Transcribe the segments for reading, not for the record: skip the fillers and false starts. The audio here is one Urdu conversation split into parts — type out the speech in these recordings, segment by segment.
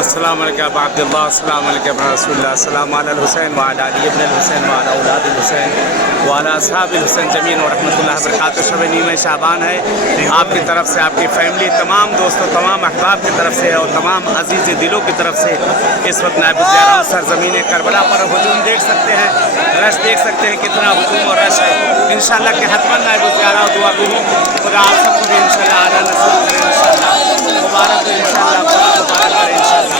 السلام علیکم ابا عبداللہ، السلام علیکم رسول اللہ، السلام علی الحسین وعلی علی ابن الحسین وعلی اولاد الحسین وعلی اصحاب الحسین جميعا ورحمۃ اللہ وبرکاتہ۔ شب نیمہ شعبان ہے، آپ کی طرف سے، آپ کی فیملی، تمام دوستوں، تمام احباب کی طرف سے اور تمام عزیز دلوں کی طرف سے اس وقت نائب الزیارہ سرزمین کربلا پر ہجوم دیکھ سکتے ہیں، رش دیکھ سکتے ہیں، کتنا ہجوم اور رش ہے۔ انشاءاللہ کہ حتماً نائب الزیارہ دعا گو خدا آپ سب کو بھی انشاءاللہ اعلیٰ نصیب کرے، انشاءاللہ مبارک ہو، انشاءاللہ مبارک کرے، انشاءاللہ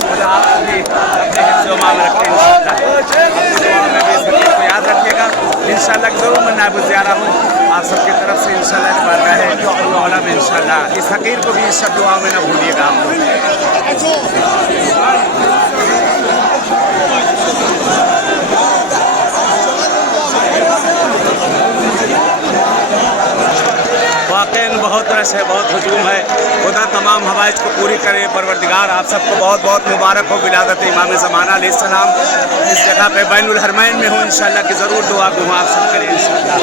خدا آپ کو بھی اپنے حفظ و امان میں رکھے، انشاءاللہ اپنی دعا میں بھی اس حدیث کو یاد رکھیے گا۔ انشاءاللہ ضرور میں نائب الزیارہ ہوں آپ سب کی طرف سے، انشاءاللہ اس بارگاہ مولا میں انشاءاللہ اس حقیر کو بھی اس سب دعا میں نہ بھولیے گا آپ لوگ۔ واقعاً بہت رش ہے، بہت ہجوم ہے، خدا تمام حوائج کو پوری کرے۔ پروردگار آپ سب کو بہت بہت مبارک ہو ولادت امام زمانہ علیہ السلام۔ اس جگہ پہ بین الحرمین میں ہوں، انشاءاللہ کہ ضرور دعا گو آپ سب کریں انشاءاللہ۔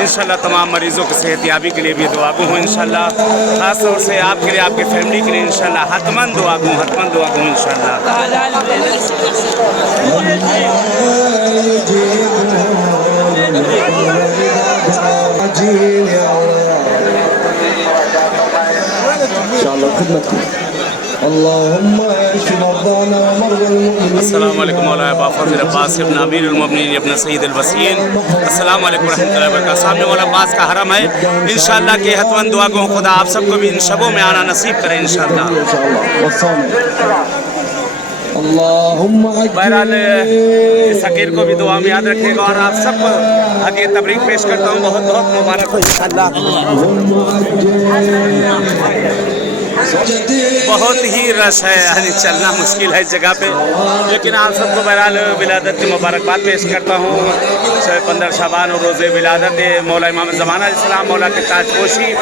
انشاءاللہ تمام مریضوں کی صحت یابی کے لیے بھی دعا گو ہوں انشاءاللہ، خاص طور سے آپ کے لیے، آپ کی فیملی کے لیے انشاءاللہ حتماً دعا گو، حتماً دعا گو انشاءاللہ۔ السلام علیکم مولانا ابا فضل عباس ابن امیر المؤمنین ابن سید الوسیین، السلام علیکم ورحمۃ اللہ وبرکاتہ۔ سامنے مولا عباس کا حرم ہے، انشاءاللہ کہ حتماً دعا گو خدا آپ سب کو بھی ان شبوں میں آنا نصیب کرے انشاءاللہ۔ بہرحال اس حقیر کو بھی دعا میں یاد رکھیے گا، اور آپ سب کو حقیر تبریک پیش کرتا ہوں، بہت بہت مبارک ہو انشاءاللہ۔ بہت ہی رش ہے، یعنی چلنا مشکل ہے اس جگہ پہ، لیکن آپ سب کو بہرحال ولادت کی مبارکباد پیش کرتا ہوں۔ 15 شعبان اور روزے ولادت مولا امام زمانہ علیہ السلام، مولا کی تاج پوشی،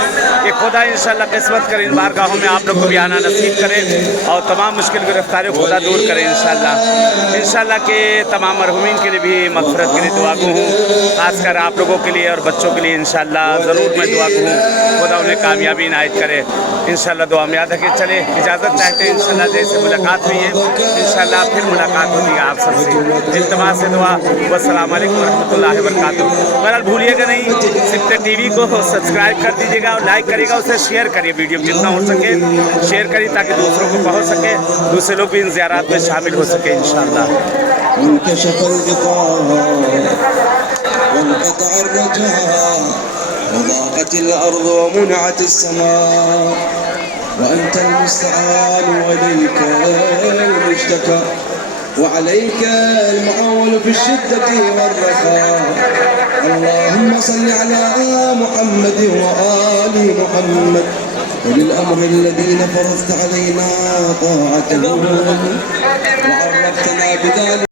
کہ خدا انشاءاللہ قسمت کرے ان بارگاہوں میں آپ لوگ کو بھی آنا نصیب کرے اور تمام مشکل گرفتاری خدا دور کرے انشاءاللہ۔ انشاءاللہ کہ تمام مرحومین کے لیے بھی مغفرت کے لیے دعا گو ہوں، خاص کر آپ لوگوں کے لیے اور بچوں کے لیے انشاءاللہ ضرور میں دعا گو ہوں، خدا انہیں کامیابی عنایت کرے انشاءاللہ۔ دعا میں یاد رکھیں، چلے اجازت چاہتے ہیں انشاءاللہ، جیسے ملاقات ہوئی ہے انشاءاللہ پھر ملاقات ہوتی ہے آپ سب سے، التماس سے دعا۔ والسلام علیکم ورحمۃ اللہ وبرکاتہ۔ بہرحال بھولیے گا نہیں، سبتے ٹی وی کو سبسکرائب کر دیجیے گا اور لائک کریے گا، اسے شیئر کریے، ویڈیو جتنا ہو سکے شیئر کریے تاکہ دوسروں کو پہنچ سکے، دوسرے لوگ بھی ان زیارات میں شامل ہو سکے انشاءاللہ۔ انكشف الغطاء وانقطع الرجاء وضاقت الأرض ومنعت السماء وأنت المستعان وإليك المشتكى وعليك المعول في الشدة والرخاء. اللهم صل على محمد وآل محمد وللأمر الذين فرضت علينا طاعتهم وعرفتنا بذلك